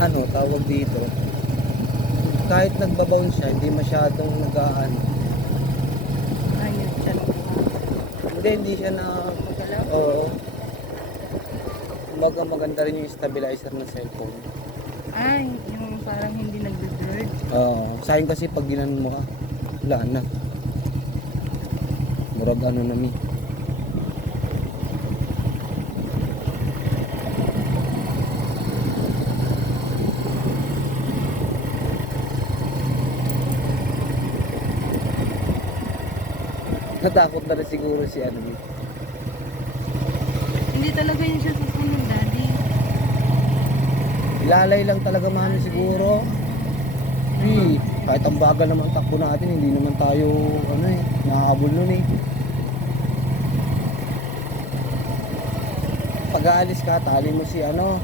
ano, tawag dito, kahit nagbabounce siya, hindi masyadong nag-aano. Ayun siya. Hindi siya na, Magalaw. oo. Kumbaga maganda rin yung stabilizer ng cellphone. Ay, yung parang hindi nagbe-blurred. Oo, sa akin kasi pag ginanon mo ka, wala na. Murag ano na mi. Natakot na rin siguro si ano mi. Hindi talaga yun siya susunod, daddy. Ilalay lang talaga mami siguro. Kahit ang bagal naman takbo natin, hindi naman tayo ano eh, nakahabol nun eh. Pag aalis ka, tali mo si ano.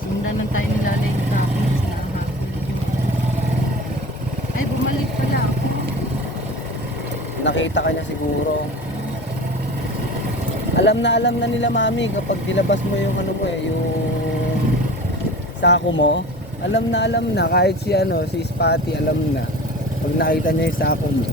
Sundan lang tayo nilalay yung tapos na habol. Ay, bumalik pala ako. Nakita ka niya siguro. Alam na nila mami kapag dilabas mo yung ano mo eh, yung sako mo. Alam na kahit si ano, si Spotty alam na. Pag nakita niya yung sako mo.